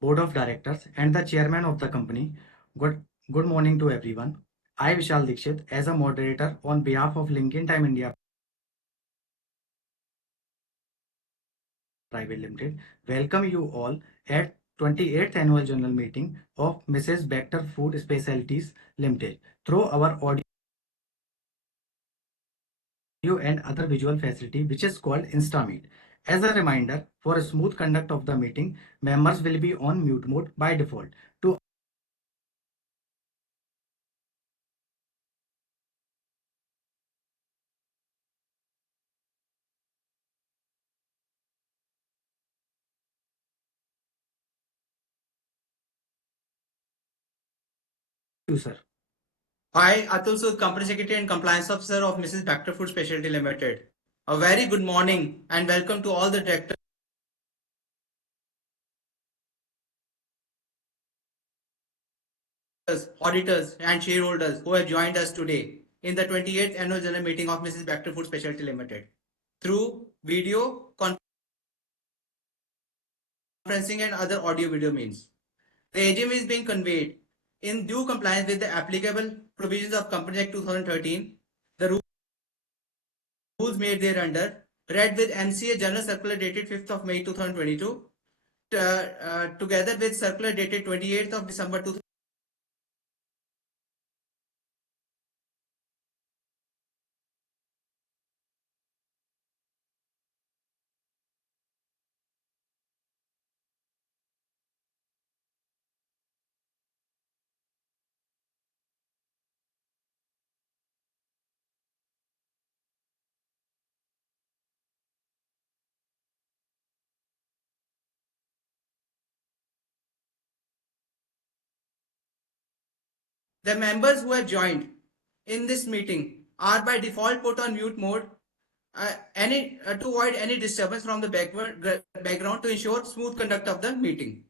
Board of Directors, and the Chairman of the company. Good morning to everyone. I, Vishal Dikshit, as a moderator on behalf of Lincoln Time India Private Limited, welcome you all at 28th Annual General Meeting of Mrs. Bector Food Specialities Limited through our audio and other visual facility, which is called InstaMeet. As a reminder, for a smooth conduct of the meeting, members will be on mute mode by default. To you, sir. I, Atul Sood, Company Secretary and Compliance Officer of Mrs. Bector Food Specialty Limited. A very good morning and welcome to all the directors, auditors, and shareholders who have joined us today in the 28th Annual General Meeting of Mrs. Bector Food Specialty Limited through video conferencing and other audio video means. The AGM is being conveyed in due compliance with the applicable provisions of Company Act 2013, the rules made thereunder, read with MCA General Circular dated 5th of May 2022, together with circular dated 28th of December 2022. The members who have joined in this meeting are by default put on mute mode to avoid any disturbance from the background to ensure smooth conduct of the meeting.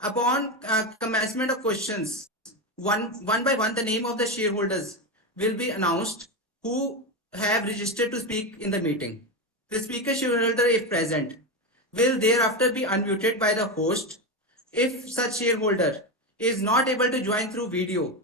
Upon commencement of questions, one by one, the name of the shareholders will be announced who have registered to speak in the meeting. The speaker shareholder, if present, will thereafter be unmuted by the host. If such shareholder is not able to join through video,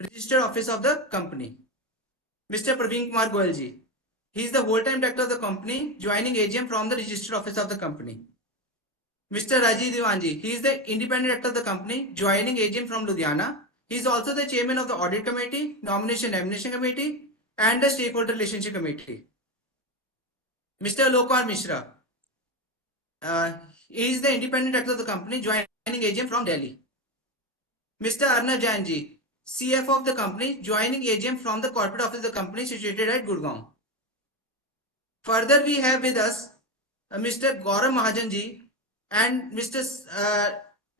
registered office of the company. Mr. Praveen Kumar Goyalji. He is the whole-time director of the company, joining AGM from the registered office of the company. Mr. Rajiv Diwanji. He is the independent director of the company, joining AGM from Ludhiana. He is also the chairman of the audit committee, nomination and examination committee, and the stakeholder relationship committee. Mr. Lokar Mishra. He is the independent director of the company, joining AGM from Delhi. Mr. Arnav Janji, CFO of the company, joining AGM from the corporate office of the company situated at Gurgaon. Further, we have with us Mr. Gaurav Mahajanji and Mr.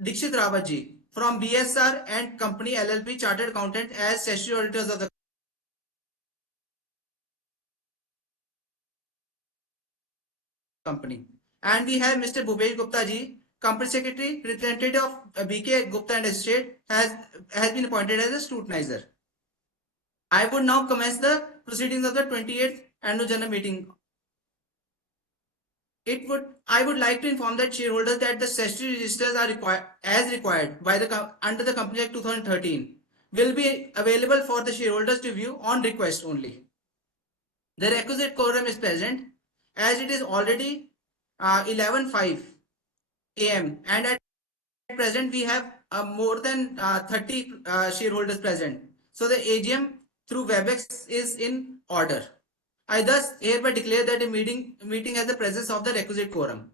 Dikshit Rawatji from BSR and Company LLP Chartered Accountant as statutory auditors of the company. And we have Mr. Bhupesh Gupta ji, Company Secretary, representative of BK Gupta and Estate, has been appointed as a scrutinizer. I would now commence the proceedings of the 28th Annual General Meeting. I would like to inform that shareholders that the statutory registers are required by under the Company Act 2013 will be available for the shareholders to view on request only. The requisite quorum is present as it is already 11:05 a.m. and at present we have more than 30 shareholders present. So the AGM through WebEx is in order. I thus hereby declare that the meeting has the presence of the requisite quorum.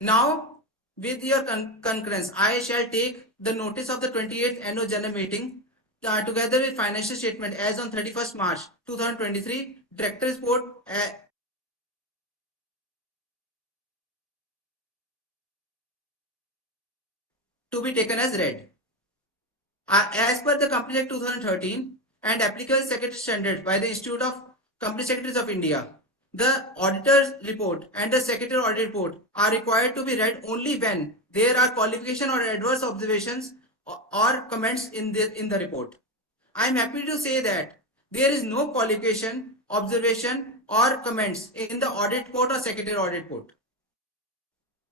Now, with your concurrence, I shall take the notice of the 28th annual general meeting together with financial statement as on 31st March 2023, director's report to be taken as read. As per the Company Act 2013 and applicable secretary standards by the Institute of Company Secretaries of India, the auditor's report and the secretary audit report are required to be read only when there are qualification or adverse observations or comments in the report. I am happy to say that there is no qualification, observation or comments in the audit report or secretary audit report.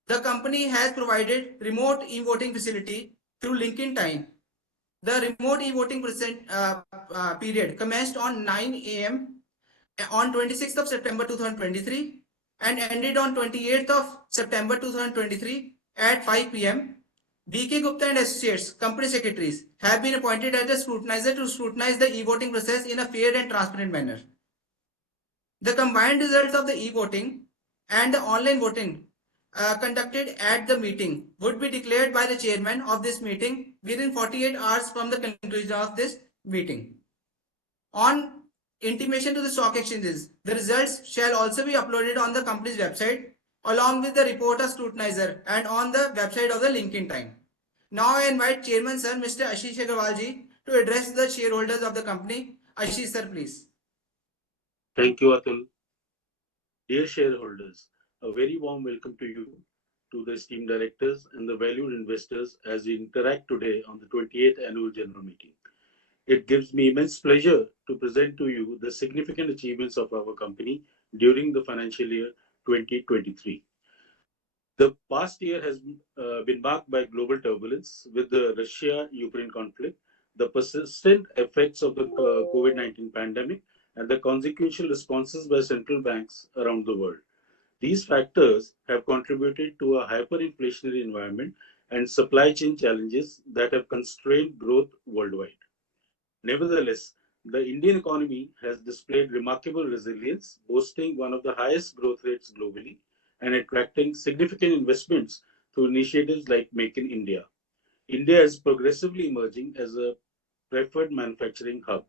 The company has provided remote e-voting facility through LinkedIn Time. The remote e-voting period commenced on 9 a.m. on 26th of September 2023 and ended on 28th of September 2023 at 5 p.m. BK Gupta and Associates, company secretaries, have been appointed as the scrutinizer to scrutinize the e-voting process in a fair and transparent manner. The combined results of the e-voting and the online voting conducted at the meeting would be declared by the chairman of this meeting within 48 hours from the conclusion of this meeting. On intimation to the stock exchanges, the results shall also be uploaded on the company's website along with the report of scrutinizer and on the website of the LinkedIn Time. Now I invite Chairman Sir Mr. Ashish Agarwalji to address the shareholders of the company. Ashish Sir, please. Thank you, Atul. Dear shareholders, a very warm welcome to you, to the esteemed directors and the valued investors as we interact today on the 28th Annual General Meeting. It gives me immense pleasure to present to you the significant achievements of our company during the financial year 2023. The past year has been marked by global turbulence with the Russia-Ukraine conflict, the persistent effects of the COVID-19 pandemic, and the consequential responses by central banks around the world. These factors have contributed to a hyperinflationary environment and supply chain challenges that have constrained growth worldwide. Nevertheless, the Indian economy has displayed remarkable resilience, boasting one of the highest growth rates globally and attracting significant investments through initiatives like Make in India. India is progressively emerging as a preferred manufacturing hub.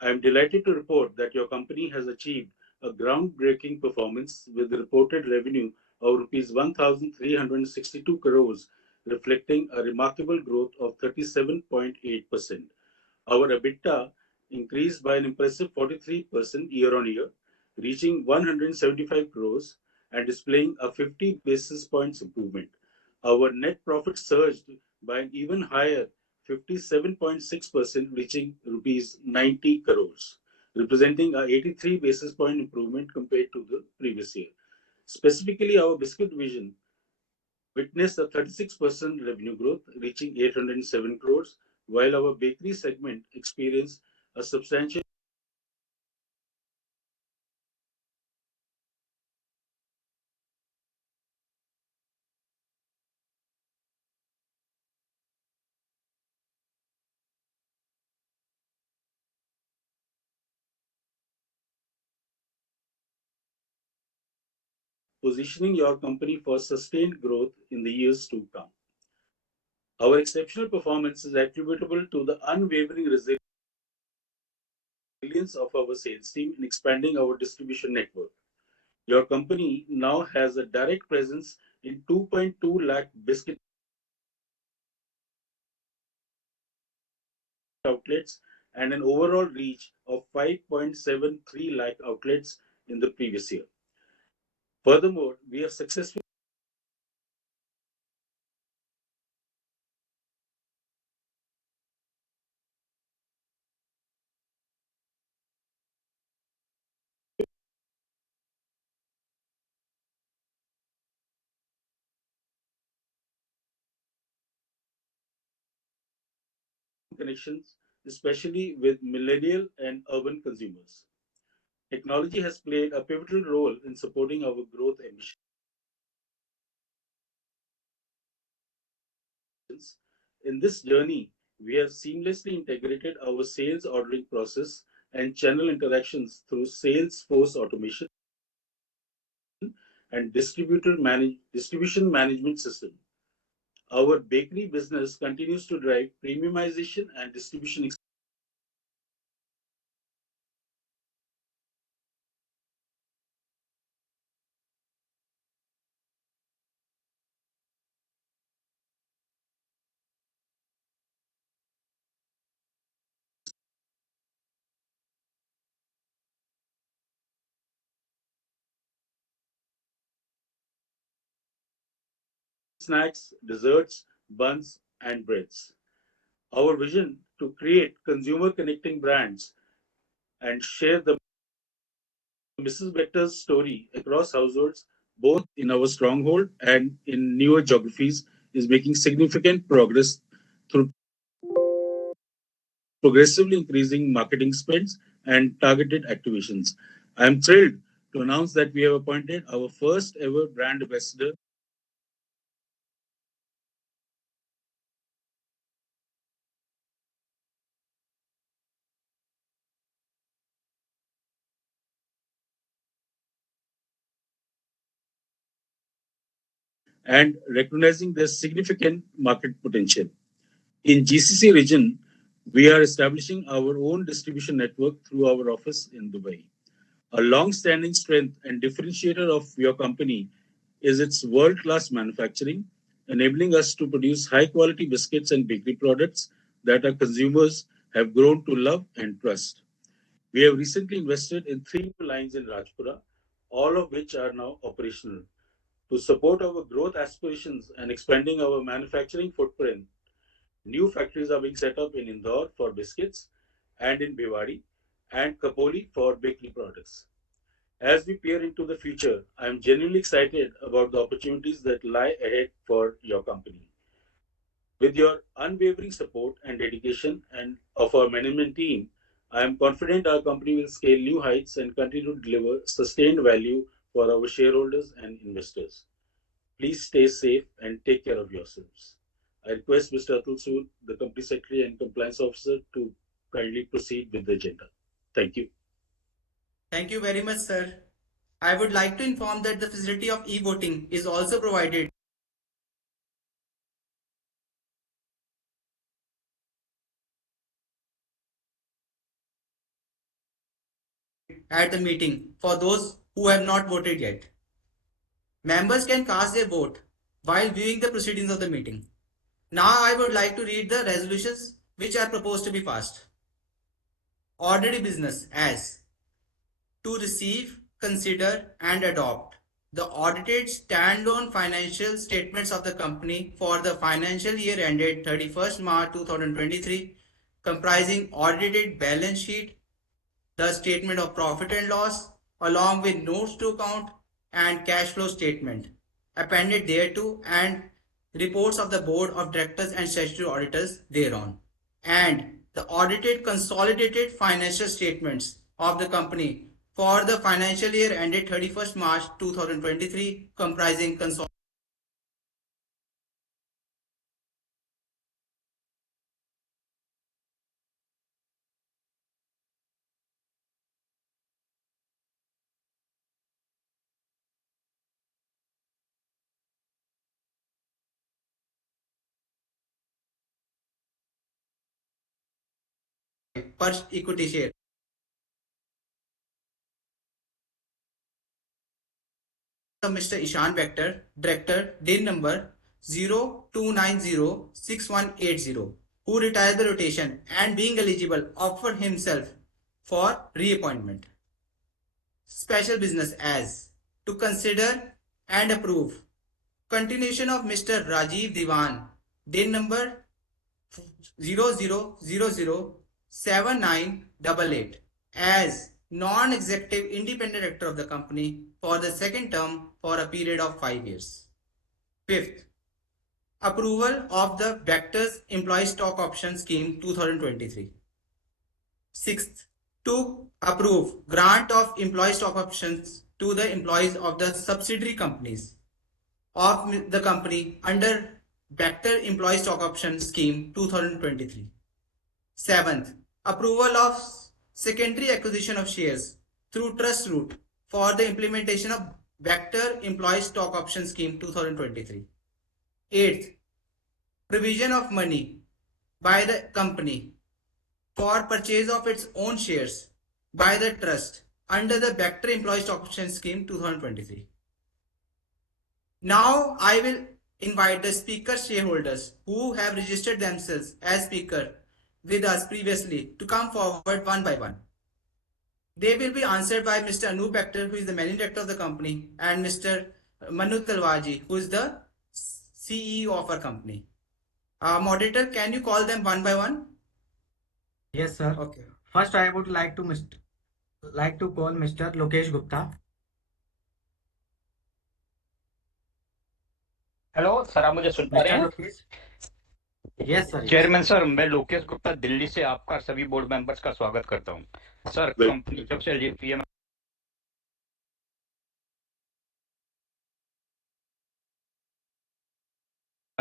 I am delighted to report that your company has achieved a groundbreaking performance with the reported revenue of rupees 1,362 crores, reflecting a remarkable growth of 37.8%. Our EBITDA increased by an impressive 43% year-on-year, reaching 175 crores and displaying a 50 basis points improvement. Our net profit surged by an even higher 57.6%, reaching rupees 90 crores, representing a 83 basis point improvement compared to the previous year. Specifically, our biscuit division witnessed a 36% revenue growth, reaching 807 crores, while our bakery segment experienced a substantial positioning your company for sustained growth in the years to come. Our exceptional performance is attributable to the unwavering resilience of our sales team in expanding our distribution network. Your company now has a direct presence in 2.2 lakh biscuit outlets and an overall reach of 5.73 lakh outlets in the previous year. Furthermore, we have successfully connections, especially with millennial and urban consumers. Technology has played a pivotal role in supporting our growth ambitions. In this journey, we have seamlessly integrated our sales ordering process and channel interactions through Salesforce automation and distribution management system. Our bakery business continues to drive premiumization and distribution snacks, desserts, buns, and breads. Our vision to create consumer connecting brands and share the Mrs. Bector's story across households, both in our stronghold and in newer geographies, is making significant progress through progressively increasing marketing spends and targeted activations. I am thrilled to announce that we have appointed our first ever brand ambassador and recognizing their significant market potential. In GCC region, we are establishing our own distribution network through our office in Dubai. A long-standing strength and differentiator of your company is its world-class manufacturing, enabling us to produce high-quality biscuits and bakery products that our consumers have grown to love and trust. We have recently invested in three new lines in Rajpura, all of which are now operational. To support our growth aspirations and expanding our manufacturing footprint, new factories are being set up in Indore for biscuits and in Bhiwadi and Khopoli for bakery products. As we peer into the future, I am genuinely excited about the opportunities that lie ahead for your company. With your unwavering support and dedication and of our management team, I am confident our company will scale new heights and continue to deliver sustained value for our shareholders and investors. Please stay safe and take care of yourselves. I request Mr. Atul Sood, the Company Secretary and Compliance Officer, to kindly proceed with the agenda. Thank you. Thank you very much, sir. I would like to inform that the facility of e-voting is also provided at the meeting for those who have not voted yet. Members can cast their vote while viewing the proceedings of the meeting. Now I would like to read the resolutions which are proposed to be passed. Ordinary business as to receive, consider and adopt the audited standalone financial statements of the company for the financial year ended 31st March 2023, comprising audited balance sheet, the statement of profit and loss, along with notes to account and cash flow statement appended thereto, and reports of the board of directors and statutory auditors thereon, and the audited consolidated financial statements of the company for the financial year ended 31st March 2023, comprising consolidated per equity share of Mr. Ishan Bector, Director, DIN number 02906180, who retired the rotation and being eligible offered himself for reappointment. Special business as to consider and approve continuation of Mr. Rajiv Diwan, DIN number 00007988 as non-executive independent director of the company for the second term for a period of 5 years. Fifth, approval of the Bectors Employee Stock Option Scheme 2023. Sixth, to approve grant of employee stock options to the employees of the subsidiary companies of the company under Bector Employee Stock Option Scheme 2023. Seventh, approval of secondary acquisition of shares through trust route for the implementation of Bector Employee Stock Option Scheme 2023. Eighth, provision of money by the company for purchase of its own shares by the trust under the Bector Employee Stock Option Scheme 2023. Now I will invite the speaker shareholders who have registered themselves as speaker with us previously to come forward one by one. They will be answered by Mr. Anup Bector, who is the managing director of the company, and Mr. Manu Talwaji, who is the CEO of our company. Moderator, can you call them one by one? Yes, sir. Okay. First, I would like to call Mr. Lokesh Gupta. Hello sir, आप मुझे सुन पा रहे Mr. हैं? Lokesh. Yes, sir. Yes. Chairman sir, मैं लोकेश गुप्ता दिल्ली से आपका सभी board members का स्वागत करता हूं। सर, कंपनी जब से रजिस्ट्री है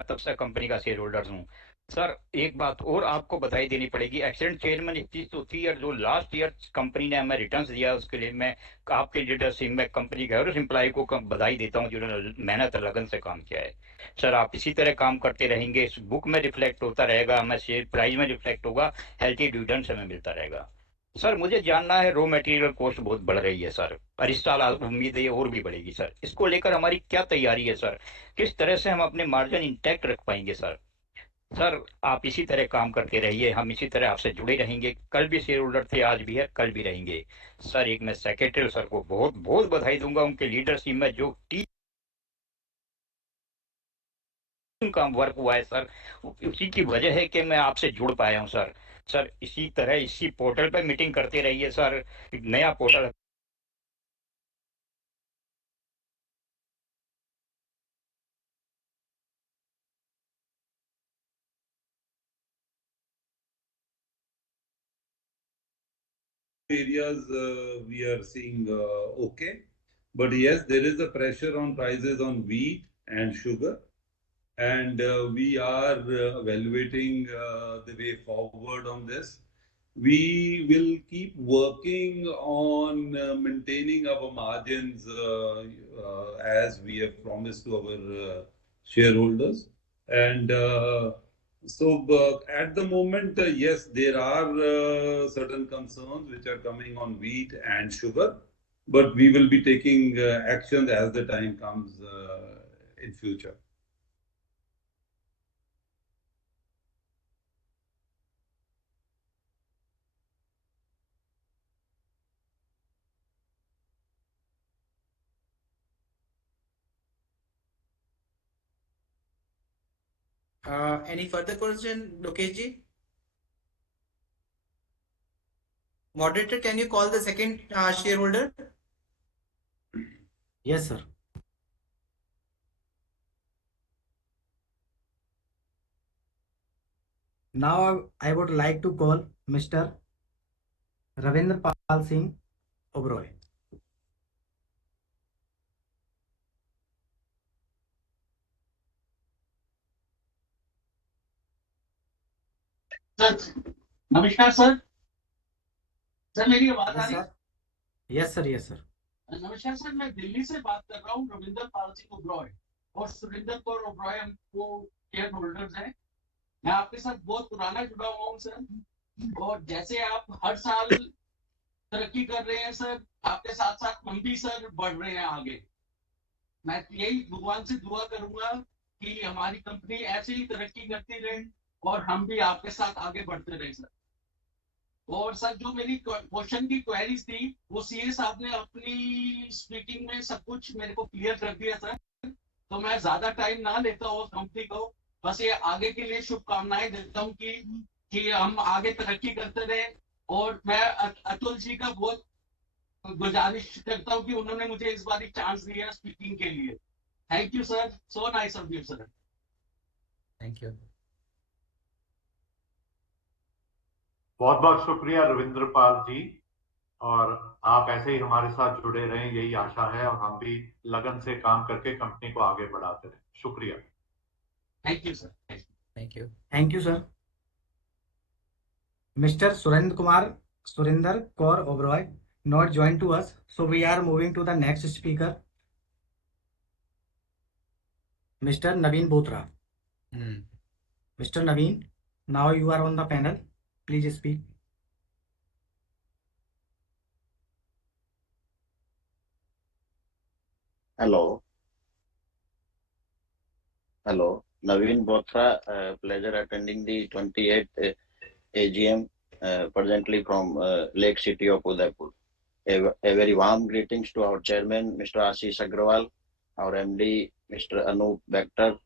तब से कंपनी का शेयर होल्डर्स हूं। सर, एक बात और आपको बधाई देनी पड़ेगी। एक्सीडेंट चेयरमैन इस चीज होती है, जो लास्ट ईयर कंपनी ने हमें रिटर्न्स दिया, उसके लिए मैं आपके लीडरशिप में कंपनी के हर उस एम्प्लॉय को बधाई देता हूं जिन्होंने मेहनत लगन से काम किया है। सर, आप इसी तरह काम करते रहेंगे, इस बुक में रिफ्लेक्ट होता रहेगा, हमें शेयर प्राइस में रिफ्लेक्ट होगा, हेल्थी डिविडेंड्स हमें मिलता रहेगा। सर, मुझे जानना है, रॉ मटेरियल कॉस्ट बहुत बढ़ रही है सर, और इस साल उम्मीद है और भी बढ़ेगी सर। इसको लेकर हमारी क्या तैयारी है सर? किस तरह से हम अपने मार्जिन इंटैक्ट रख पाएंगे सर? सर, आप इसी तरह काम करते रहिए, हम इसी तरह आपसे जुड़े रहेंगे। कल भी शेयर होल्डर थे, आज भी है, कल भी रहेंगे। सर, एक मैं सेक्रेटरी सर को बहुत बहुत बधाई दूंगा, उनके लीडरशिप में जो टीम का वर्क हुआ है सर, उसी की वजह है कि मैं आपसे जुड़ पाया हूँ सर। सर, इसी तरह इसी पोर्टल पर मीटिंग करते रहिए सर। नया portal areas we are seeing okay, but yes, there is a pressure on prices on wheat and sugar, and we are evaluating the way forward on this. We will keep working on maintaining our margins as we have promised to our shareholders. And at the moment, yes, there are certain concerns which are coming on wheat and sugar, but we will be taking actions as the time comes in future. Any further question, Lokesh ji? Moderator, can you call the second shareholder? Yes, sir. Now I would like to call Mr. Ravindra Pal Singh Oberoi. Sir नमस्कार sir. Sir, मेरी आवाज आ Yes, रही sir. Yes, sir. Yes, sir. है? नमस्कार sir, मैं दिल्ली से बात कर रहा हूँ, रविंदर पाल सिंह ओब्रॉय और सुरेंद्र कौर ओब्रॉय हमको शेयर होल्डर्स हैं। मैं आपके साथ बहुत पुराना जुड़ा हुआ हूँ सर, और जैसे आप हर साल तरक्की कर रहे हैं सर, आपके साथ साथ हम भी सर बढ़ रहे हैं आगे। मैं यही भगवान से दुआ करूंगा कि हमारी कंपनी ऐसे ही तरक्की करती रहे और हम भी आपके साथ आगे बढ़ते रहे सर। और सर, जो मेरी क्वेश्चन की क्वेरीज थी वो सीए साहब ने अपनी स्पीकिंग में सब कुछ मेरे को क्लियर कर दिया सर, तो मैं ज्यादा टाइम ना लेता हूँ कंपनी को, बस ये आगे के लिए शुभकामनाएं देता हूँ कि हम आगे तरक्की करते रहे। और मैं अतुल जी का बहुत गुजारिश करता हूँ कि उन्होंने मुझे इस बार चांस दिया स्पीकिंग के लिए। Thank you sir, so nice of you sir. Thank you. बहुत बहुत शुक्रिया रविंद्र पाल जी। और आप ऐसे ही हमारे साथ जुड़े रहें, यही आशा है, और हम भी लगन से काम करके कंपनी को आगे बढ़ाते रहें। शुक्रिया। Thank you, sir. Thank you. Thank you, sir. Mr. Surinder Kaur Oberoi not joined to us, so we are moving to the next speaker, Mr. Naveen Bothra. Mr. Naveen, now you are on the panel. Please speak. Hello. Hello. Naveen Bothra, pleasure attending the 28th AGM, presently from Lake City of Udaipur. A very warm greetings to our chairman, Mr. Ashish Agrawal, our MD, Mr. Anup Bector,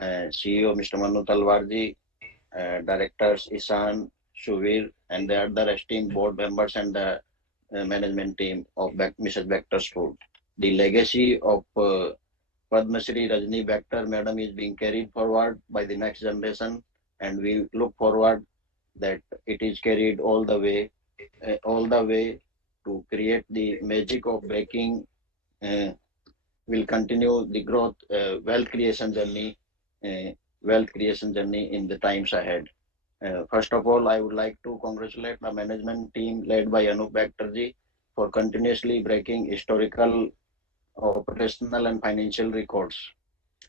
CEO, Mr. Manu Talwarji, directors Isan, Shuvir, and the other esteemed board members and the management team of Mrs. Bector's Food. The legacy of Padma Shri Rajni Bector Madam is being carried forward by the next generation, and we look forward that it is carried all the way to create the magic of baking. Will continue the growth, wealth creation journey in the times ahead. First of all, I would like to congratulate the management team led by Anup Bectorji for continuously breaking historical operational and financial records.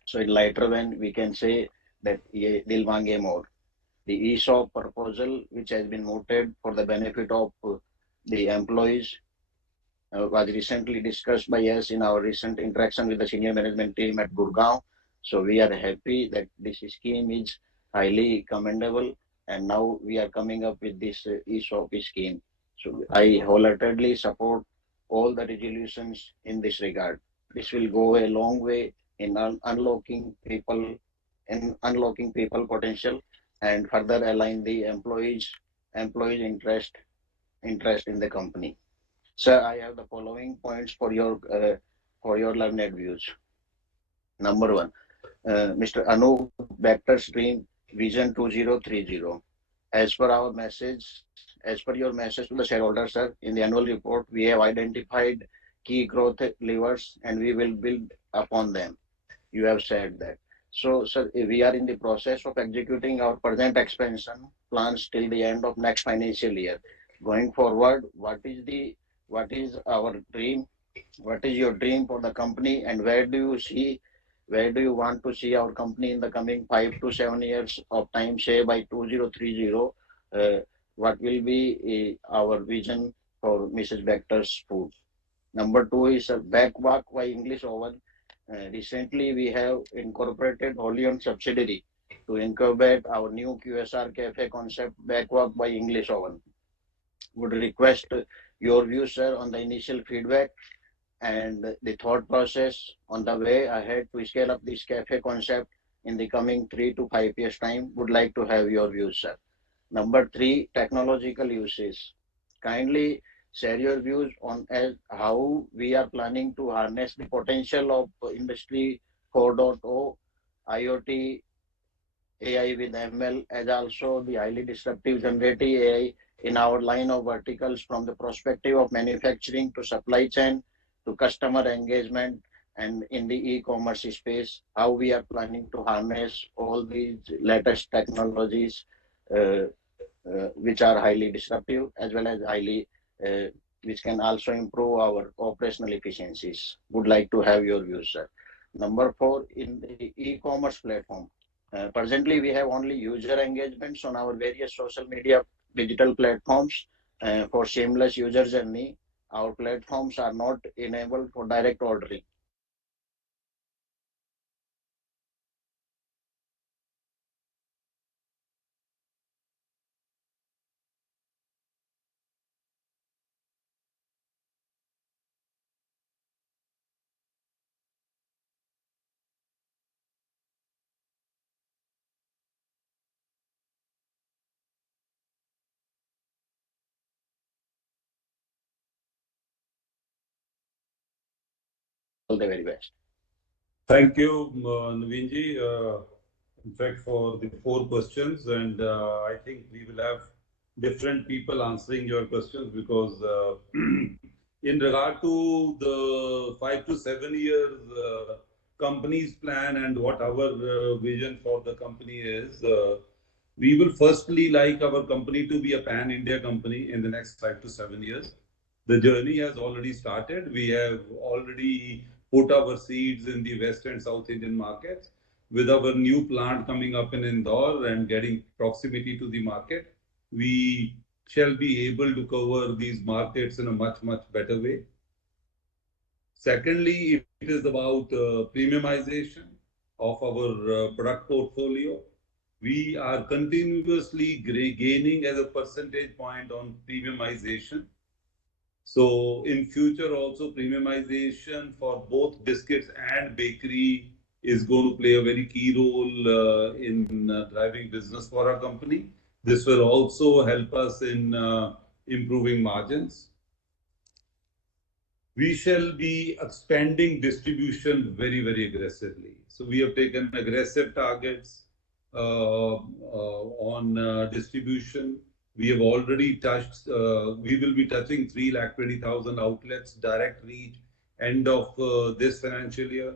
So in later when we can say that ye dil mange more. The ESOP proposal, which has been mooted for the benefit of the employees, was recently discussed by us in our recent interaction with the senior management team at Gurgaon. So we are happy that this scheme is highly commendable, and now we are coming up with this ESOP scheme. So I wholeheartedly support all the resolutions in this regard. This will go a long way in unlocking people potential and further align the employees interest in the company. Sir, I have the following points for your learned views. Number one, Mr. Anup Bector's Dream Vision 2030. As per your message to the shareholders, sir, in the annual report, we have identified key growth levers and we will build upon them. You have said that. So, sir, we are in the process of executing our present expansion plans till the end of next financial year. Going forward, what is our dream? What is your dream for the company, and where do you want to see our company in the coming 5 to 7 years of time, say by 2030? What will be our vision for Mrs. Bector's Food? Number two is a backwalk by English Oven. Recently, we have incorporated wholly owned subsidiary to incubate our new QSR cafe concept, Backwalk by English Oven. Would request your views, sir, on the initial feedback and the thought process on the way ahead to scale up this cafe concept in the coming 3 to 5 years time. Would like to have your views, sir. Number three, technological uses. Kindly share your views on how we are planning to harness the potential of Industry 4.0, IoT, AI with ML, as also the highly disruptive generative AI in our line of verticals from the perspective of manufacturing to supply chain to customer engagement, and in the e-commerce space, how we are planning to harness all these latest technologies uh, which are highly disruptive as well as which can also improve our operational efficiencies. Would like to have your views, sir. Number four, in the e-commerce platform. Presently, we have only user engagements on our various social media digital platforms for seamless user journey. Our platforms are not enabled for direct ordering. All the very best. Thank you, Naveenji. In fact, for the 4 questions, and I think we will have different people answering your questions because in regard to the 5 to 7 years company's plan and what our vision for the company is, we will firstly like our company to be a pan-India company in the next 5 to 7 years. The journey has already started. We have already put our seeds in the West and South Indian markets. With our new plant coming up in Indore and getting proximity to the market, we shall be able to cover these markets in a much, much better way. Secondly, it is about premiumization of our product portfolio. We are continuously gaining as a percentage point on premiumization. So in future also premiumization for both biscuits and bakery is going to play a very key role in driving business for our company. This will also help us in improving margins. We shall be expanding distribution very, very aggressively. So we have taken aggressive targets on distribution. We have already touched, we will be touching 320,000 outlets, direct reach, end of this financial year.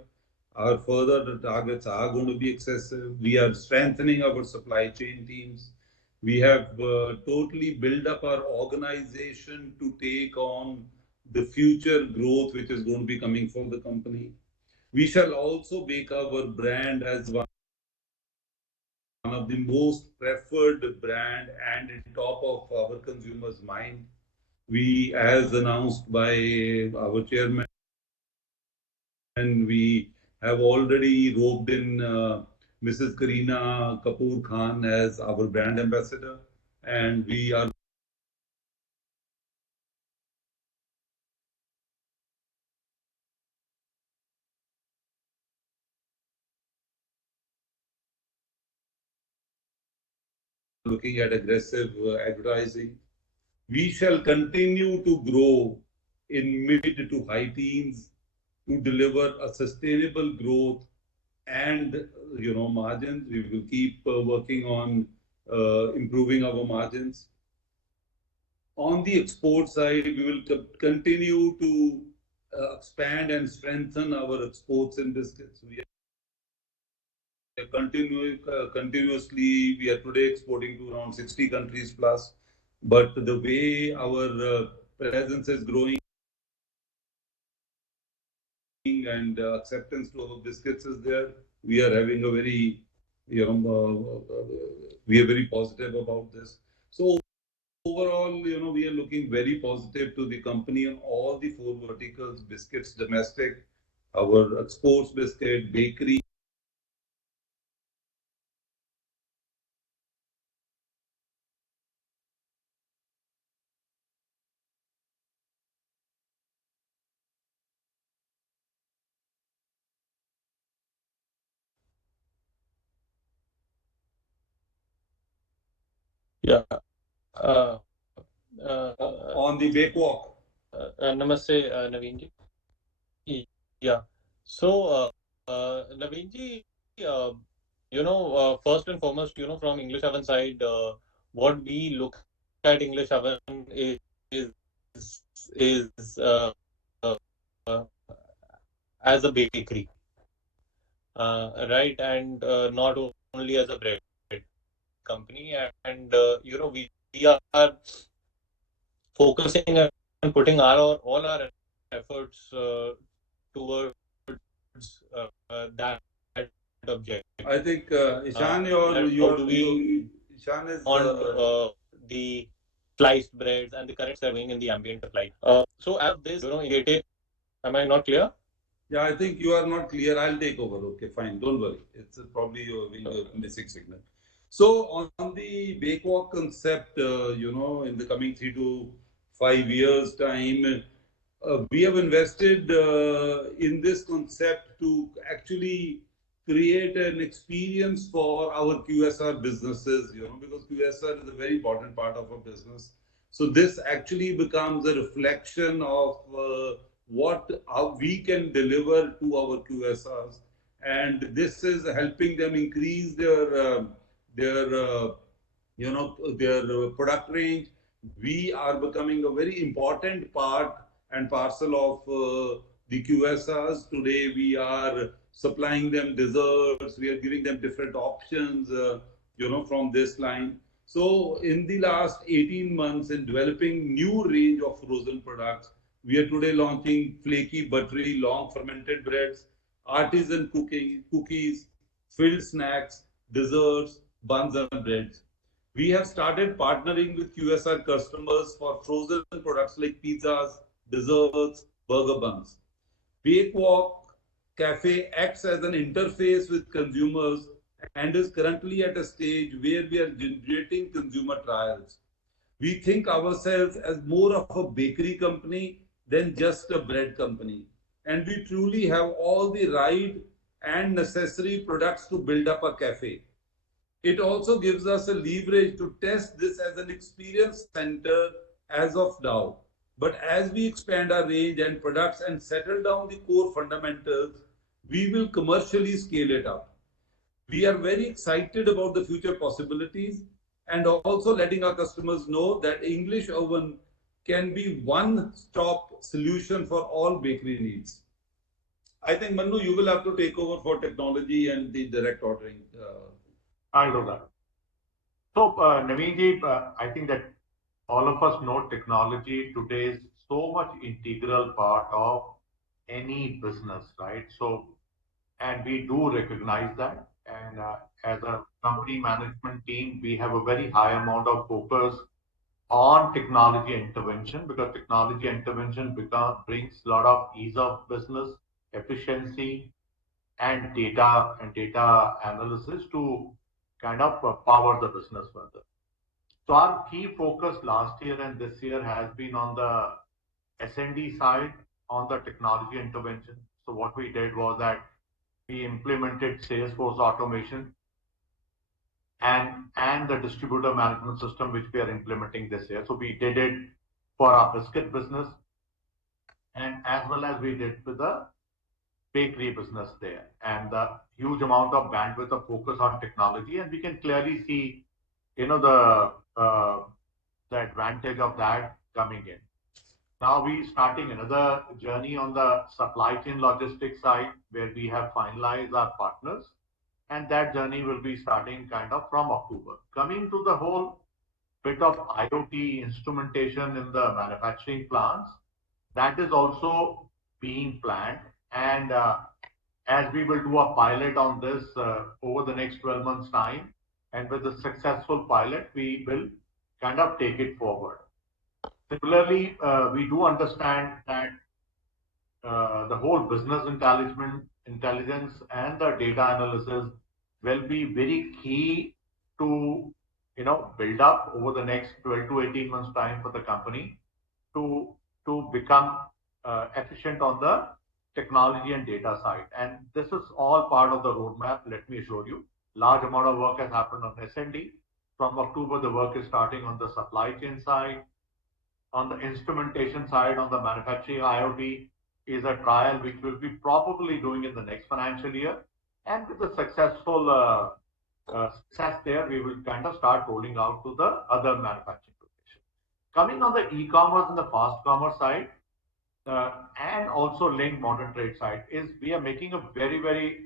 Our further targets are going to be excessive. We are strengthening our supply chain teams. We have totally built up our organization to take on the future growth which is going to be coming from the company. We shall also make our brand as one of the most preferred brand and in top of our consumers' mind. We, as announced by our chairman, we have already roped in Mrs. Kareena Kapoor Khan as our brand ambassador, and we are looking at aggressive advertising. We shall continue to grow in mid to high teens to deliver a sustainable growth and margins. We will keep working on improving our margins. On the export side, we will continue to expand and strengthen our exports in biscuits. We are continuously, we are today exporting to around 60 countries plus. But the way our presence is growing and acceptance to our biscuits is there, we are having a very, we are very positive about this. So overall, we are looking very positive to the company on all the four verticals: biscuits, domestic, our exports biscuit, bakery. Yeah. On the Bakewalk. Namaste, Naveen ji. Yeah. So, Naveen ji, first and foremost, from English Oven side, what we look at English Oven is as a bakery, right? And not only as a bread company. And we are focusing and putting all our efforts towards that objective. I think Ishan, Ishan is on the sliced breads and the current serving in the ambient supply. So as this, initiative, am I not clear? Yeah, I think you are not clear. I'll take over. Okay, fine. Don't worry. It's probably you're missing signal. So on the Bakewalk concept, in the coming 3 to 5 years time, we have invested in this concept to actually create an experience for our QSR businesses, because QSR is a very important part of our business. So this actually becomes a reflection of how we can deliver to our QSRs, and this is helping them increase their their product range. We are becoming a very important part and parcel of the QSRs. Today, we are supplying them desserts. We are giving them different options, from this line. So, in the last 18 months, in developing new range of frozen products, we are today launching flaky, buttery, long fermented breads, artisan cookies, filled snacks, desserts, buns and breads. We have started partnering with QSR customers for frozen products like pizzas, desserts, burger buns. Bake Walk Cafe acts as an interface with consumers and is currently at a stage where we are generating consumer trials. We think ourselves as more of a bakery company than just a bread company. And we truly have all the right and necessary products to build up a cafe. It also gives us a leverage to test this as an experience center as of now. But as we expand our range and products and settle down the core fundamentals, we will commercially scale it up. We are very excited about the future possibilities and also letting our customers know that English Oven can be one-stop solution for all bakery needs. I think, Manu, you will have to take over for technology and the direct ordering. I'll do that. So, Naveen ji, I think that all of us know technology today is so much integral part of any business, right? So, and we do recognize that. And as a company management team, we have a very high amount of focus on technology intervention because technology intervention brings a lot of ease of business, efficiency, and data analysis to kind of power the business further. So our key focus last year and this year has been on the S&D side, on the technology intervention. So what we did was that we implemented Salesforce automation and the distributor management system, which we are implementing this year. So we did it for our biscuit business and as well as we did with the bakery business there, and the huge amount of bandwidth of focus on technology, and we can clearly see, the advantage of that coming in. Now we starting another journey on the supply chain logistics side, where we have finalized our partners, and that journey will be starting kind of from October. Coming to the whole bit of IoT instrumentation in the manufacturing plants, that is also being planned. And as we will do a pilot on this over the next 12 months time, and with a successful pilot, we will kind of take it forward. Similarly, we do understand that the whole business intelligence and the data analysis will be very key to, build up over the next 12 to 18 months time for the company to become efficient on the technology and data side. And this is all part of the roadmap, let me assure you. Large amount of work has happened on S&D. From October, the work is starting on the supply chain side. On the instrumentation side, on the manufacturing IoT is a trial which we'll be probably doing in the next financial year. And with the successful success there, we will kind of start rolling out to the other manufacturing locations. Coming on the e-commerce and the fast commerce side, and also linked modern trade side, is we are making a very, very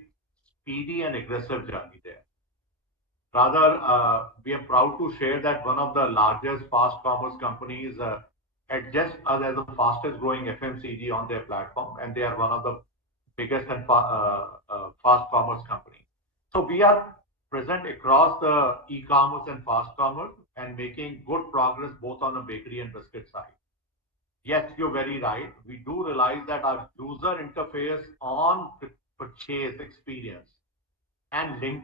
speedy and aggressive journey there. Rather, we are proud to share that one of the largest fast commerce companies adjust us as the fastest growing FMCG on their platform, and they are one of the biggest and fast commerce company. So we are present across the e-commerce and fast commerce and making good progress both on the bakery and biscuit side. Yes, you're very right. We do realize that our user interface on purchase experience and link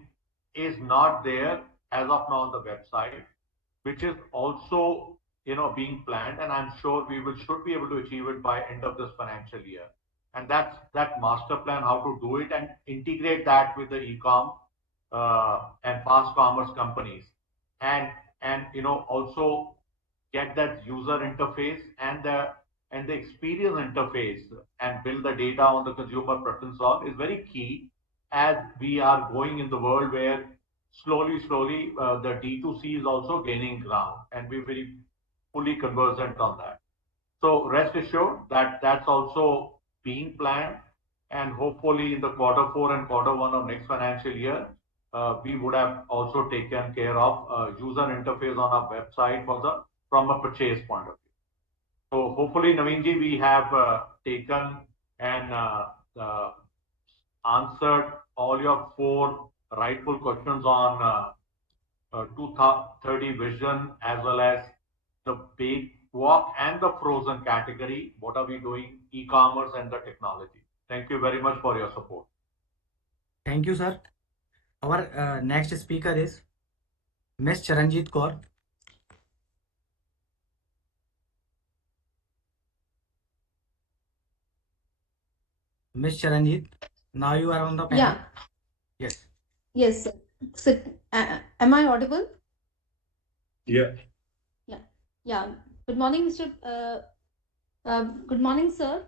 is not there as of now on the website, which is also being planned, and I'm sure we should be able to achieve it by end of this financial year. And that's that master plan how to do it and integrate that with the e-com and fast commerce companies, and also get that user interface and the experience interface and build the data on the consumer preference of is very key, as we are going in the world where slowly, the D2C is also gaining ground, and we're very fully conversant on that. So rest assured that that's also being planned, and hopefully in the Q4 and Q1 of next financial year, we would have also taken care of user interface on our website from a purchase point of view. So hopefully, Naveen we have taken and answered all your 4 rightful questions on 2030 vision, as well as the bake walk and the frozen category. What are we doing? E-commerce and the technology. Thank you very much for your support. Thank you, sir. Our next speaker is Ms. Charanjit Kaur. Ms. Charanjit, now you are on the panel. Yeah. Yes. Yes, sir. So, am I audible? Yeah. Yeah. Yeah. Good morning, Mr. Good morning, sir.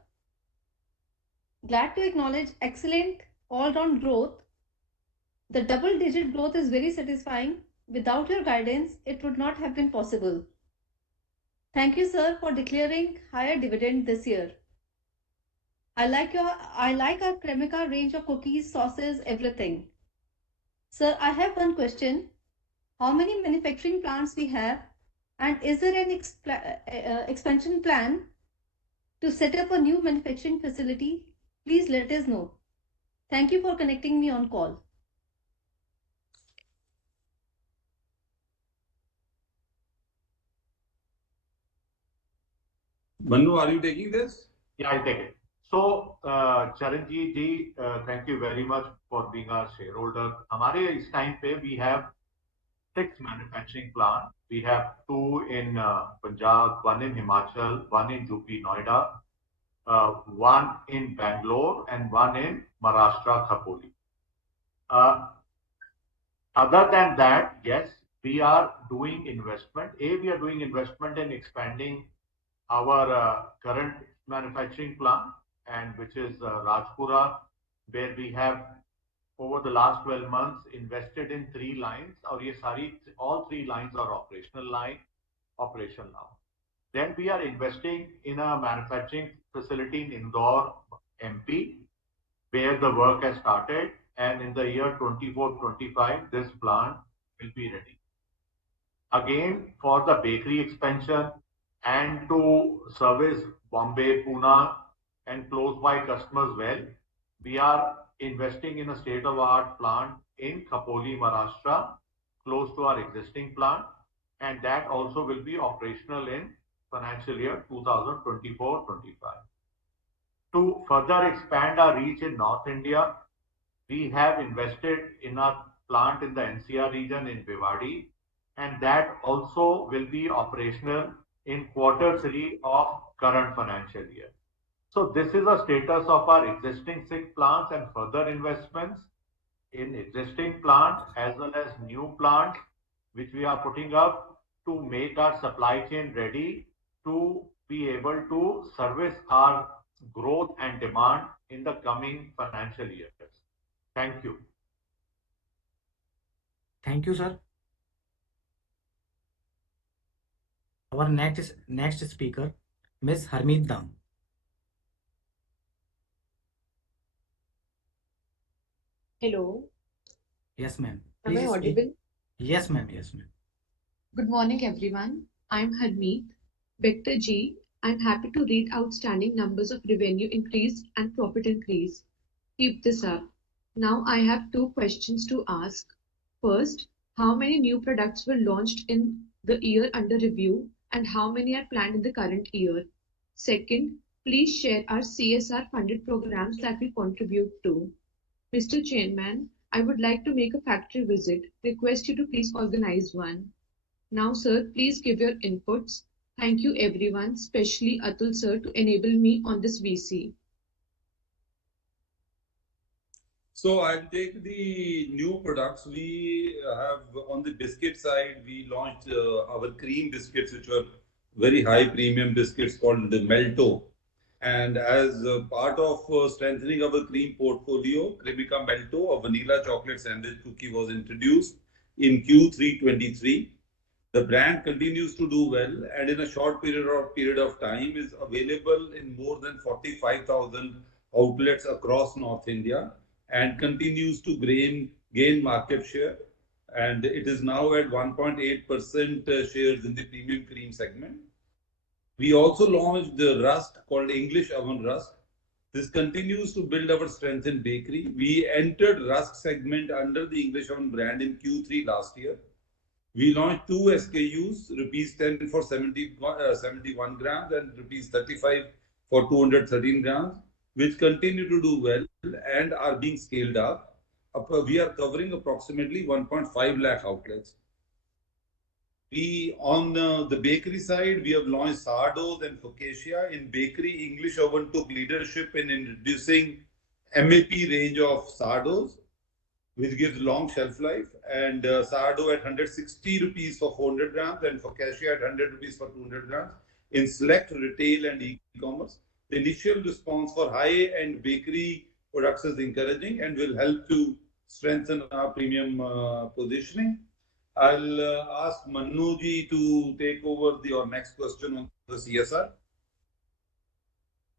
Glad to acknowledge excellent all-round growth. The double-digit growth is very satisfying. Without your guidance, it would not have been possible. Thank you, sir, for declaring higher dividend this year. I like our Cremica range of cookies, sauces, everything. Sir, I have one question. How many manufacturing plants we have, and is there an expansion plan to set up a new manufacturing facility? Please let us know. Thank you for connecting me on call. Manu, are you taking this? Yeah, I'll take it. So, Charanjit ji, thank you very much for being our shareholder. हमारे इस time पे we have 6 manufacturing plants. We have 2 in Punjab, 1 in Himachal, 1 in UP Noida, 1 in Bangalore, and 1 in Maharashtra Khopoli. Other than that, yes, we are doing investment. We are doing investment in expanding our current manufacturing plant, and which is Rajpura, where we have over the last 12 months invested in 3 lines. Or all 3 lines are operational now. Then we are investing in a manufacturing facility in Indore, MP, where the work has started, and in the year 24-25, this plant will be ready. Again, for the bakery expansion and to service Bombay, Pune, and close by customers well, we are investing in a state-of-the-art plant in Khopoli, Maharashtra, close to our existing plant, and that also will be operational in financial year 2024-25. To further expand our reach in North India, we have invested in a plant in the NCR region in Bhiwadi, and that also will be operational in Q3 of current financial year. So this is the status of our existing 6 plants and further investments in existing plant as well as new plants which we are putting up to make our supply chain ready to be able to service our growth and demand in the coming financial years. Thank you. Thank you, sir. Our next speaker, Ms. Harmeet Dam. Hello, Yes, ma'am. am I Please speak. audible? Yes, ma'am. Yes, ma'am. Good morning, everyone. I'm Harmeet. Bector G. I'm happy to read outstanding numbers of revenue increase and profit increase. Keep this up. Now I have 2 questions to ask. First, how many new products were launched in the year under review and how many are planned in the current year? Second, please share our CSR funded programs that we contribute to. Mr. Chairman, I would like to make a factory visit. Request you to please organize one. Now, sir, please give your inputs. Thank you everyone, especially Atul sir, to enable me on this VC. So I'll take the new products. We have on the biscuit side, we launched our cream biscuits, which were very high premium biscuits called the Melto. And as part of strengthening our cream portfolio, Cremica Melto, a vanilla chocolate sandwich cookie was introduced. in Q3 23. The brand continues to do well and in a short period of time is available in more than 45,000 outlets across North India and continues to gain market share. And it is now at 1.8% shares in the premium cream segment. We also launched the Rusk called English Oven Rusk. This continues to build our strength in bakery. We entered Rusk segment under the English Oven brand in Q3 last year. We launched two SKUs, rupees 10 for 71 grams and rupees 35 for 213 grams, which continue to do well and are being scaled up. We are covering approximately 1.5 lakh outlets. On the bakery side, we have launched sourdoughs and focaccia. In bakery, English Oven took leadership in introducing MAP range of sourdoughs, which gives long shelf life, and sourdough at 160 rupees for 400 grams and focaccia at 100 rupees for 200 grams in select retail and e-commerce. The initial response for high-end bakery products is encouraging and will help to strengthen our premium positioning. I'll ask Mannuji to take over your next question on the CSR.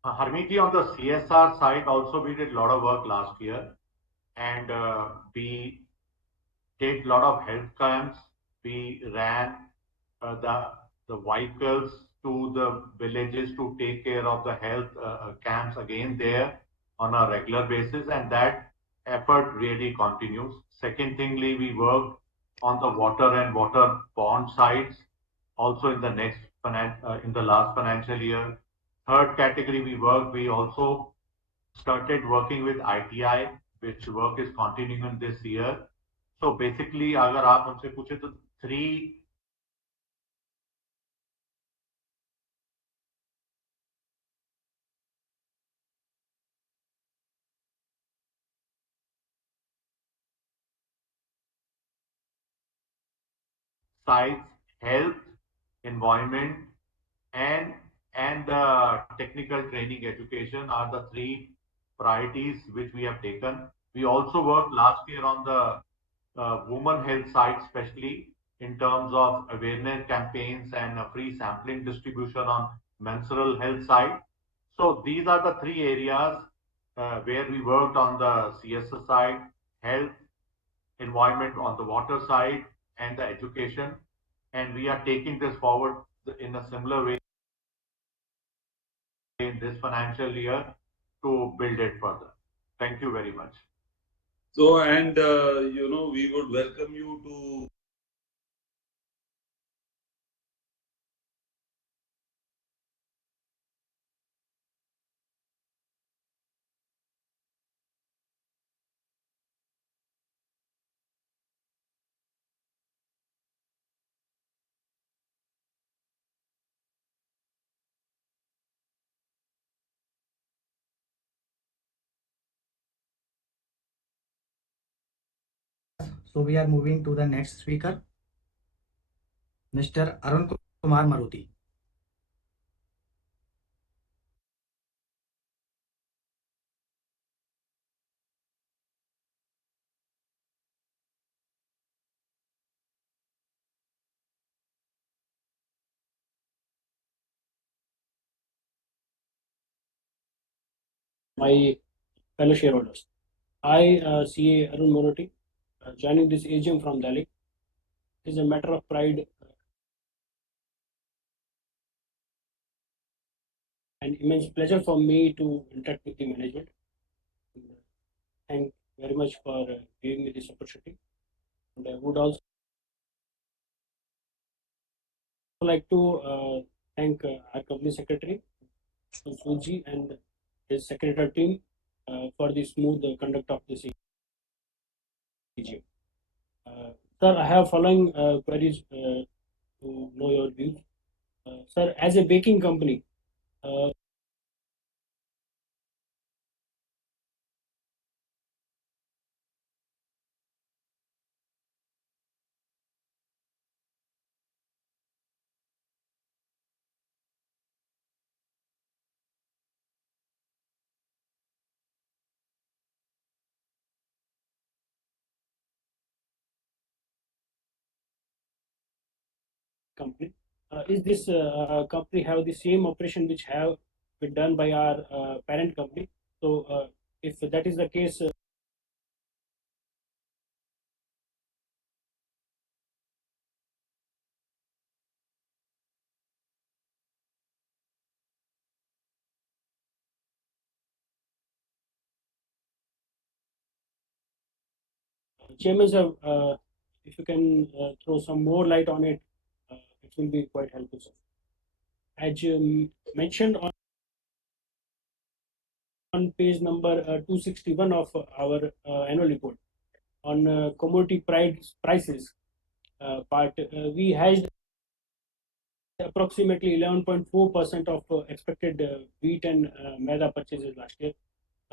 Harmeet, on the CSR side, also we did a lot of work last year, and we did a lot of health camps. We ran the vehicles to the villages to take care of the health camps again there on a regular basis, and that effort really continues. Second thingly, we worked on the water and waterborne sides also in the last financial year. Third category we also started working with ITI, which work is continuing in this year. So basically, अगर आप हमसे पूछे तो 3 sides: health, environment, and the technical training education are the 3 priorities which we have taken. We also worked last year on the women health side, especially in terms of awareness campaigns and free sampling distribution on menstrual health side. So these are the 3 areas where we worked on the CSR side: health, environment on the water side, and the education. And we are taking this forward in a similar way in this financial year to build it further. Thank you very much. So, and we would welcome you to So we are moving to the next speaker, Mr. Arun Kumar Maruti. My fellow shareholders, I, CA Arun Maruti, joining this AGM from Delhi. It is a matter of pride and immense pleasure for me to interact with the management. Thank you very much for giving me this opportunity. And I would also like to thank our company secretary, Suji, and his secretary team for the smooth conduct of this AGM. Sir, I have following queries to know your views. Sir, as a baking company, company. Is this company have the same operation which have been done by our parent company? So if that is the case, Chairman sir, if you can throw some more light on it, it will be quite helpful, sir. As mentioned on page number 261 of our annual report on commodity prices part, we hedged approximately 11.4% of expected wheat and maida purchases last year.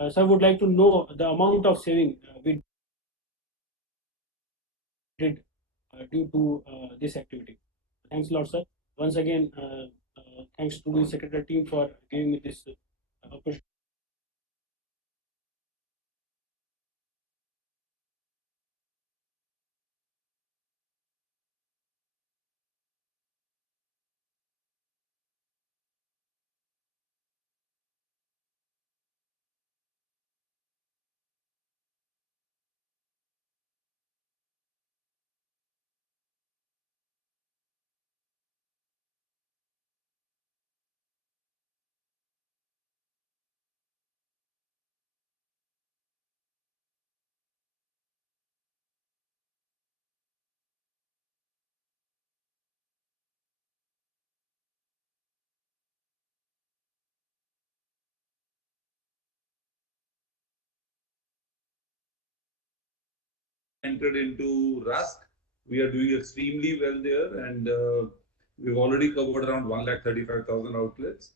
So I would like to know the amount of saving we did due to this activity. Thanks a lot, sir. Once again, thanks to the secretary team for giving me this opportunity. Entered into Rusk. We are doing extremely well there, and we've already covered around 1,35,000 outlets.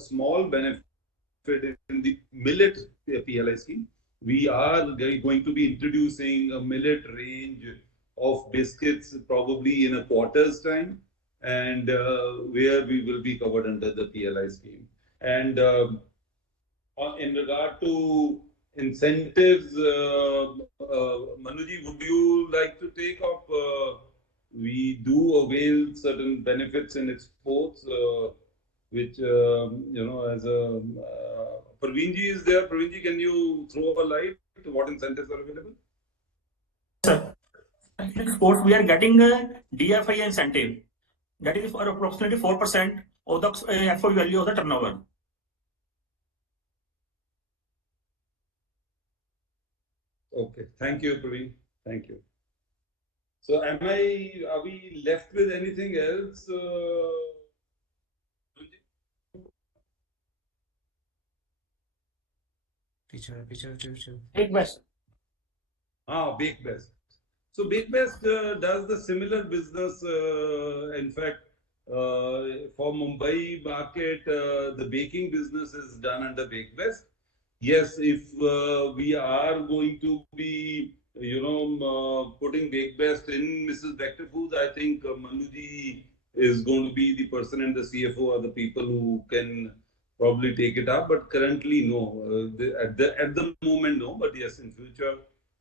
Small benefit in the millet PLI scheme. We are going to be introducing a millet range of biscuits probably in a quarter's time, and where we will be covered under the PLI scheme. And in regard to incentives, Manuji, would you like to take up? We do avail certain benefits in exports, which as a Parveenji is there. Parveenji, can you throw a light to what incentives are available? Sir, in exports we are getting a DFI incentive that is for approximately 4% of the FOB value of the turnover. Okay, thank you, Praveen. Thank you. So, are we left with anything else? Big Best. Bake Best. So Bake Best does the similar business. In fact, for Mumbai market, the baking business is done under Bake Best. Yes, if we are going to be, putting Bake Best in Mrs. Bector Foods, I think Manuji is going to be the person, and the CFO are the people who can probably take it up. But currently, no. At the moment, no. But yes, in future,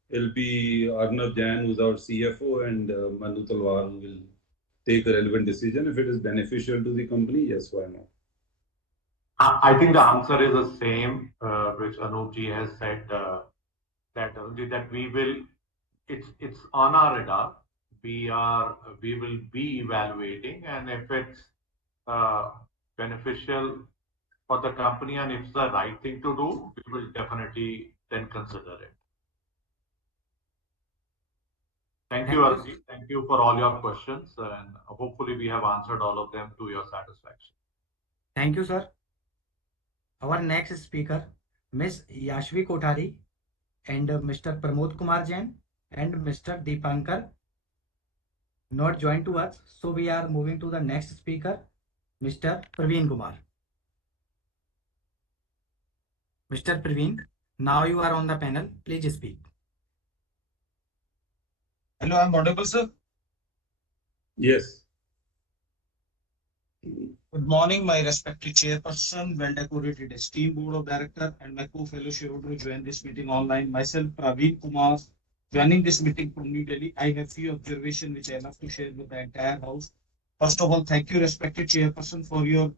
it'll be Arnav Jain, who's our CFO, and Manu Talwar, who will take a relevant decision. If it is beneficial to the company, yes, why not? I think the answer is the same, which Anoopji has said, that we will, it's on our radar. we will be evaluating, and if it's beneficial for the company and it's the right thing to do, we will definitely then consider it. Thank you, Arjit. Thank you for all your questions, and hopefully we have answered all of them to your satisfaction. Thank you, sir. Our next speaker, Ms. Yashvi Kothari and Mr. Pramod Kumar Jain and Mr. Deepankar not joined to us. So we are moving to the next speaker, Mr. Praveen Kumar. Mr. Praveen, now you are on the panel. Please speak. Hello, I'm audible, sir. Yes. Good morning, my respected chairperson, well-decorated esteemed board of director, and my co-fellow shareholder who joined this meeting online. Myself, Praveen Kumar, joining this meeting from New Delhi. I have few observations which I love to share with the entire house. First of all, thank you, respected chairperson, for your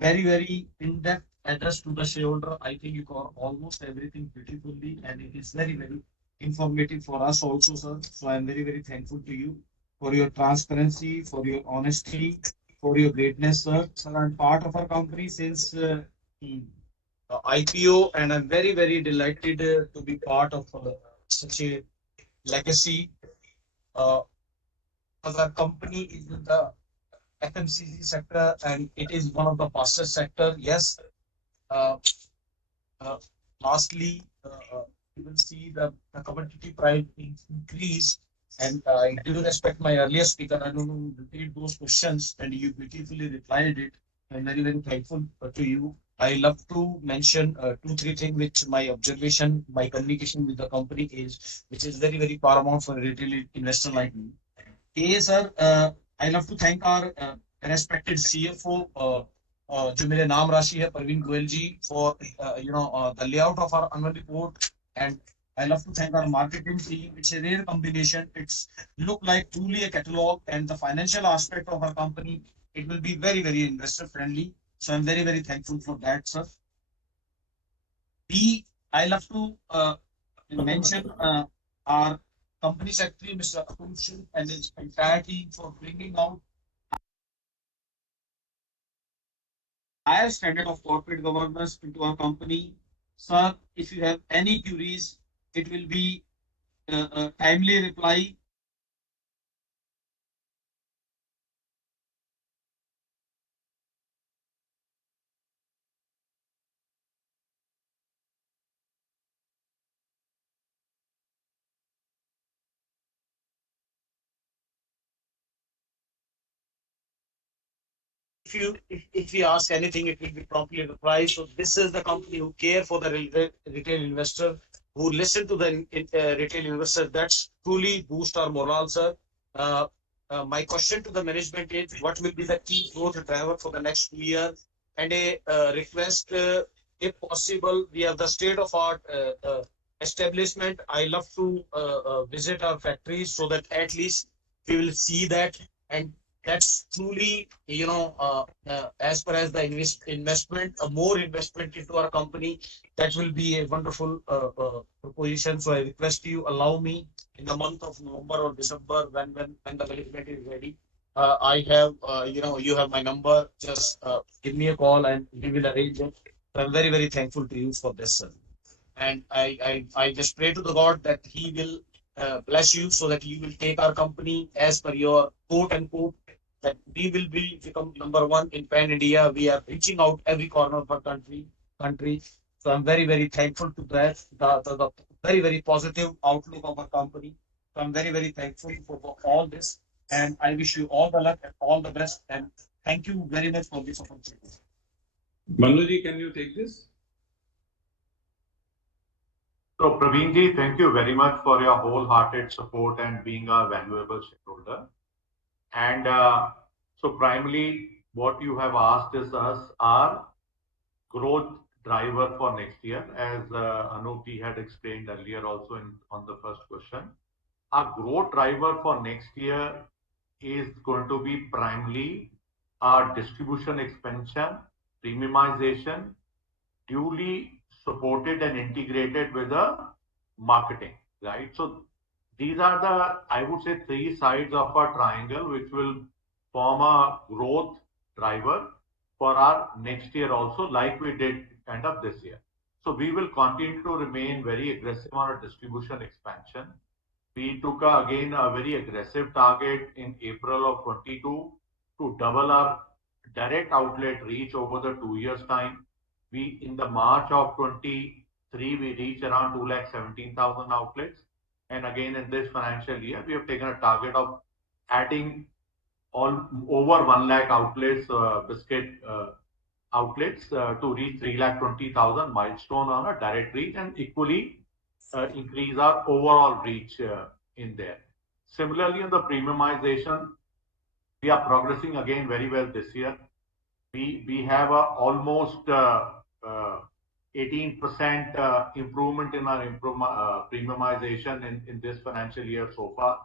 very in-depth address to the shareholder. I think you cover almost everything beautifully, and it is very informative for us also, sir. So I am very thankful to you for your transparency, for your honesty, for your greatness, sir. Sir, I'm part of our company since IPO, and I'm very delighted to be part of such a legacy. Because our company is in the FMCG sector, and it is one of the fastest sector. Yes. Lastly, you will see the commodity price increase, and I do respect my earlier speaker. I don't know, repeat those questions, and you beautifully replied it. I'm very thankful to you. I love to mention 2-3 things which my observation, my communication with the company is, which is very paramount for a retail investor like me. Sir, I love to thank our respected CFO, जो मेरे नाम राशि है परवीन गोयल जी, for the layout of our annual report, and I love to thank our marketing team. It's a rare combination. It's look like truly a catalog, and the financial aspect of our company, it will be very investor friendly. So I'm very thankful for that, sir. I love to mention our company secretary, Mr. Atul, and his entire team for bringing out higher standard of corporate governance into our company. Sir, if you have any queries, it will be timely reply. If you ask anything, it will be promptly replied. So this is the company who care for the retail investor, who listen to the retail investor. That's truly boost our morale, sir. My question to the management is, what will be the key growth driver for the next 2 years? And a request, if possible, we have the state-of-art establishment. I love to visit our factories so that at least we will see that, and that's truly, as per as the investment, more investment into our company, that will be a wonderful proposition. So I request you allow me in the month of November or December, when the management is ready. I have, you have my number. Just give me a call and we will arrange it. So I'm very thankful to you for this, sir. And I just pray to the God that He will bless you so that you will take our company as per your quote unquote, that we will become number one in Pan India. We are reaching out every corner of our country. So I'm very thankful to that, the very positive outlook of our company. So I'm very thankful for all this, and I wish you all the luck and all the best. And thank you very much for this opportunity. Manuji, can you take this? So Praveenji, thank you very much for your wholehearted support and being our valuable shareholder. And so primarily what you have asked is us our growth driver for next year, as Anup had explained earlier also on the first question. Our growth driver for next year is going to be primarily our distribution expansion, premiumization, duly supported and integrated with the marketing, right? So These are the, I would say, three sides of a triangle which will form a growth driver for our next year also, like we did kind of this year. So we will continue to remain very aggressive on our distribution expansion. We took again a very aggressive target in April of 22 to double our direct outlet reach over the 2 years time. We in the March of 23 we reached around 2,17,000 outlets, and again in this financial year we have taken a target of adding all over 1 lakh outlets, biscuit outlets to reach 3,20,000 milestone on a direct reach, and equally increase our overall reach in there. Similarly, in the premiumization, we are progressing again very well this year. We have almost 18% improvement in our premiumization in this financial year so far,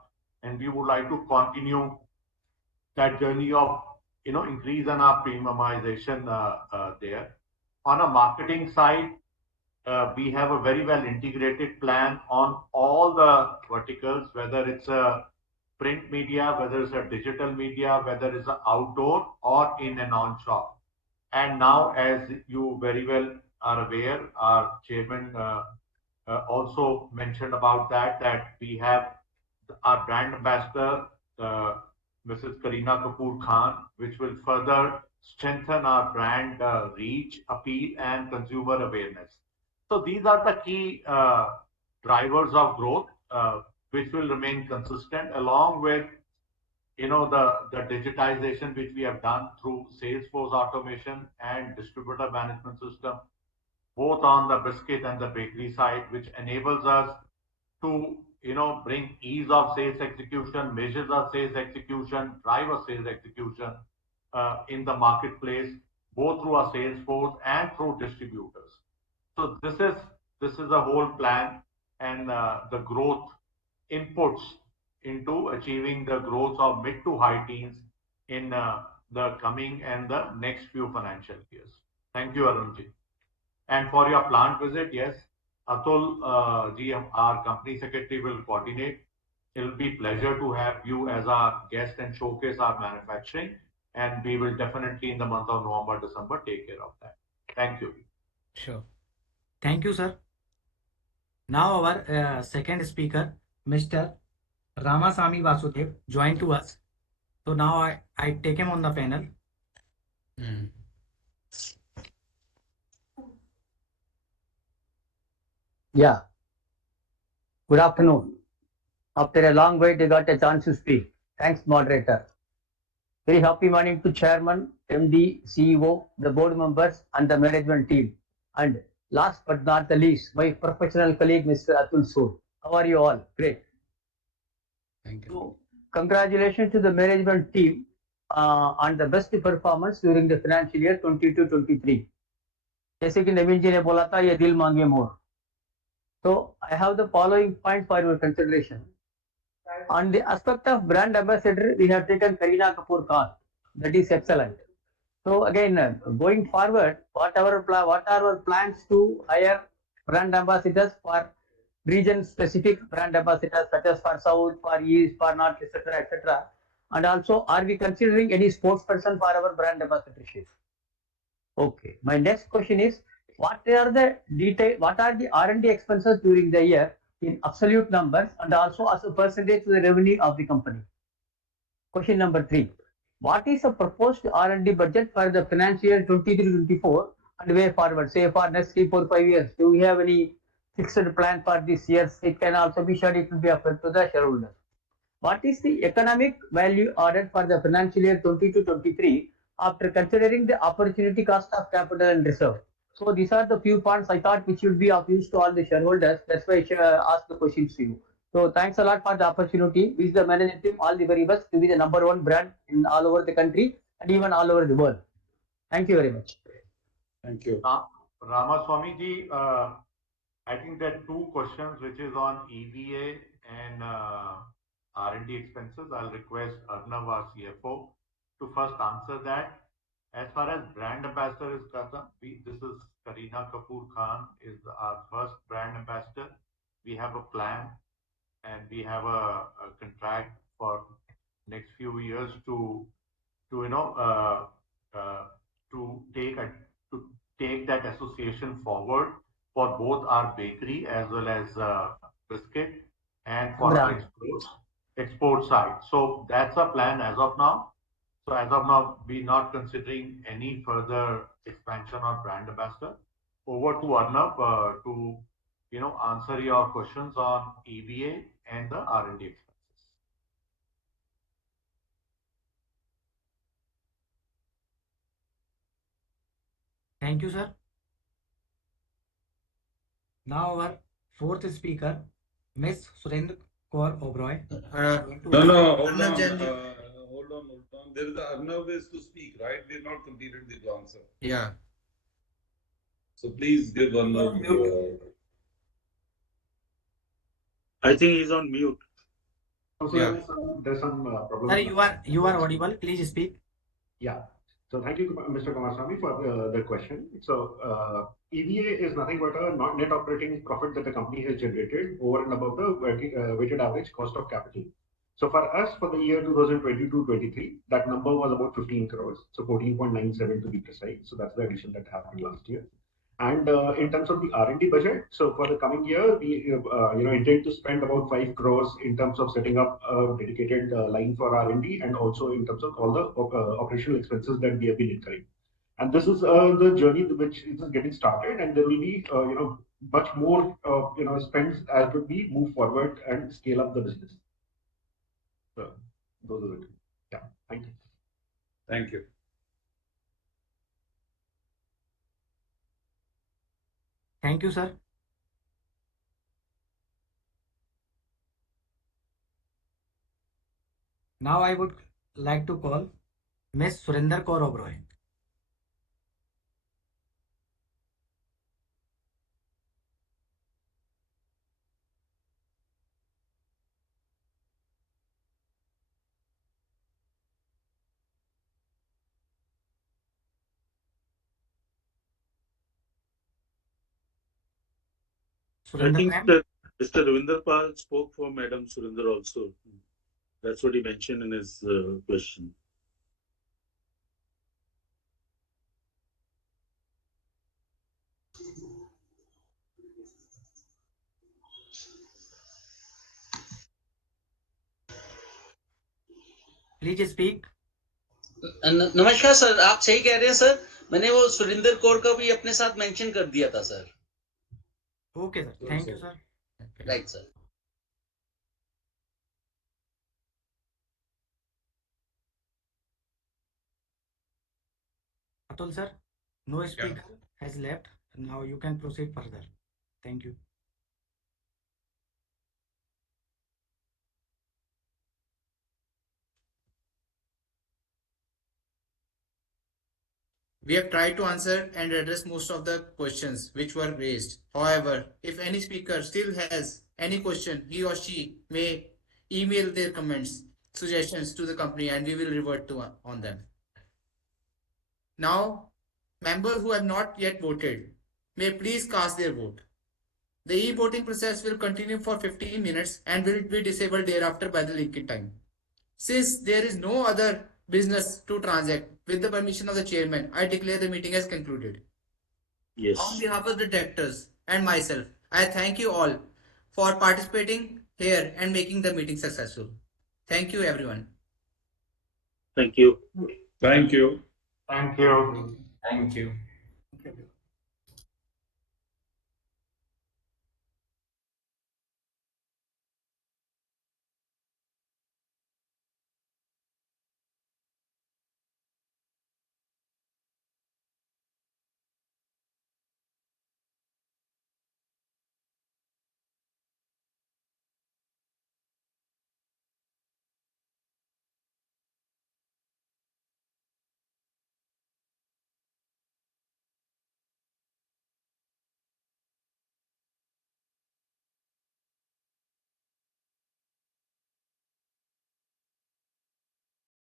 and we would like to continue that journey of increase in our premiumization there. On a marketing side, we have a very well integrated plan on all the verticals, whether it's a print media, whether it's a digital media, whether it's a outdoor or in and on shop. And now, as you very well are aware, our chairman also mentioned about that we have our brand ambassador, Mrs. Kareena Kapoor Khan, which will further strengthen our brand reach, appeal, and consumer awareness. So these are the key drivers of growth, which will remain consistent, along with the digitization which we have done through Salesforce automation and distributor management system, both on the biscuit and the bakery side, which enables us to bring ease of sales execution, measures of sales execution, drive a sales execution in the marketplace, both through our sales force and through distributors. So this is a whole plan, and the growth inputs into achieving the growth of mid to high teens in the coming and the next few financial years. Thank you, Arunji. And for your plant visit, yes, Atul ji, our company secretary, will coordinate. It will be pleasure to have you as our guest and showcase our manufacturing, and we will definitely in the month of November, December take care of that. Thank you. Sure. Thank you, sir. Now our second speaker, Mr. Ramasamy Vasudev, joined to us. So now I take him on the panel. Yeah. Good afternoon. After a long wait, you got a chance to speak. Thanks, moderator. Very happy morning to Chairman, MD, CEO, the board members, and the management team. And last but not the least, my professional colleague, Mr. Atul Sood. How are you all? Great. Thank you. So, congratulations to the management team on the best performance during the financial year 22-23. जैसे कि नवीन जी ने बोला था, ये दिल मांगे मोर. So I have the following point for your consideration. On the aspect of brand ambassador, we have taken Kareena Kapoor Khan. That is excellent. So again, going forward, what are our plans to hire brand ambassadors for region-specific brand ambassadors, such as for South, for East, for North, etc., etc. And also, are we considering any sports person for our brand ambassadorship? Okay. My next question is, what are the R&D expenses during the year in absolute numbers and also as a percentage to the revenue of the company? Question number 3. What is the proposed R&D budget for the financial year 23-24 and way forward, say for next 3, 4, 5 years? Do we have any fixed plan for this year? It can also be shared, it will be offered to the shareholders. What is the economic value added for the financial year 22-23 after considering the opportunity cost of capital and reserve? So these are the few points I thought which will be of use to all the shareholders. That's why I asked the questions to you. So thanks a lot for the opportunity. Wish the management team all the very best to be the #1 brand in all over the country and even all over the world. Thank you very much. Thank you. Ramaswamy ji, I think there are 2 questions which is on EVA and R&D expenses. I'll request Arnav, our CFO, to first answer that. As far as brand ambassador is concerned, this is Kareena Kapoor Khan is our first brand ambassador. We have a plan and we have a contract for next few years to you know to take that association forward for both our bakery as well as biscuit and for our export side. So that's our plan as of now. So as of now, we're not considering any further expansion or brand ambassador. Over to Arnab to answer your questions on EVA and the R&D expenses. Thank you, sir. Now our fourth speaker, Miss Surendra Kaur Oberoi. No, hold on. There is Arnav ways to speak, right? We have not completed the answer. Yeah. So please give Arnav. I think he's on mute. So Yeah. there's some problem. Sir, you are audible. Please speak. Yeah. So thank you, Mr. Kumaraswamy, for the question. So EVA is nothing but a net operating profit that the company has generated over and above the weighted average cost of capital. So for us, for the year 2022-23, that number was about 15 crores, so 14.97 to be precise. So that's the addition that happened last year. And in terms of the R&D budget, so for the coming year, we intend to spend about 5 crores in terms of setting up a dedicated line for R&D, and also in terms of all the operational expenses that we have been incurring. And this is the journey which is getting started, and there will be much more spends as we move forward and scale up the business. So those are it. Yeah. Thank you. Thank you. Thank you, sir. Now I would like to call Miss Surendra Kaur Oberoi. I think Mr. Ravinder Pal spoke for Madam Surinder also. That's what he mentioned in his question. Please speak. नमस्कार sir, आप सही कह रहे हैं sir. मैंने वो सुरिंदर कौर का भी अपने साथ मेंशन कर दिया था sir. Okay, sir. Thank you, sir. Right, sir. Atul, sir, no speaker has left. Now you can proceed further. Thank you. We have tried to answer and address most of the questions which were raised. However, if any speaker still has any question, he or she may email their comments, suggestions to the company, and we will revert on them. Now, members who have not yet voted may please cast their vote. The e-voting process will continue for 15 minutes and will be disabled thereafter by the linking time. Since there is no other business to transact, with the permission of the chairman, I declare the meeting as concluded. Yes. On behalf of the directors and myself, I thank you all for participating here and making the meeting successful. Thank you, everyone. Thank you. Thank you. Thank you. Thank you.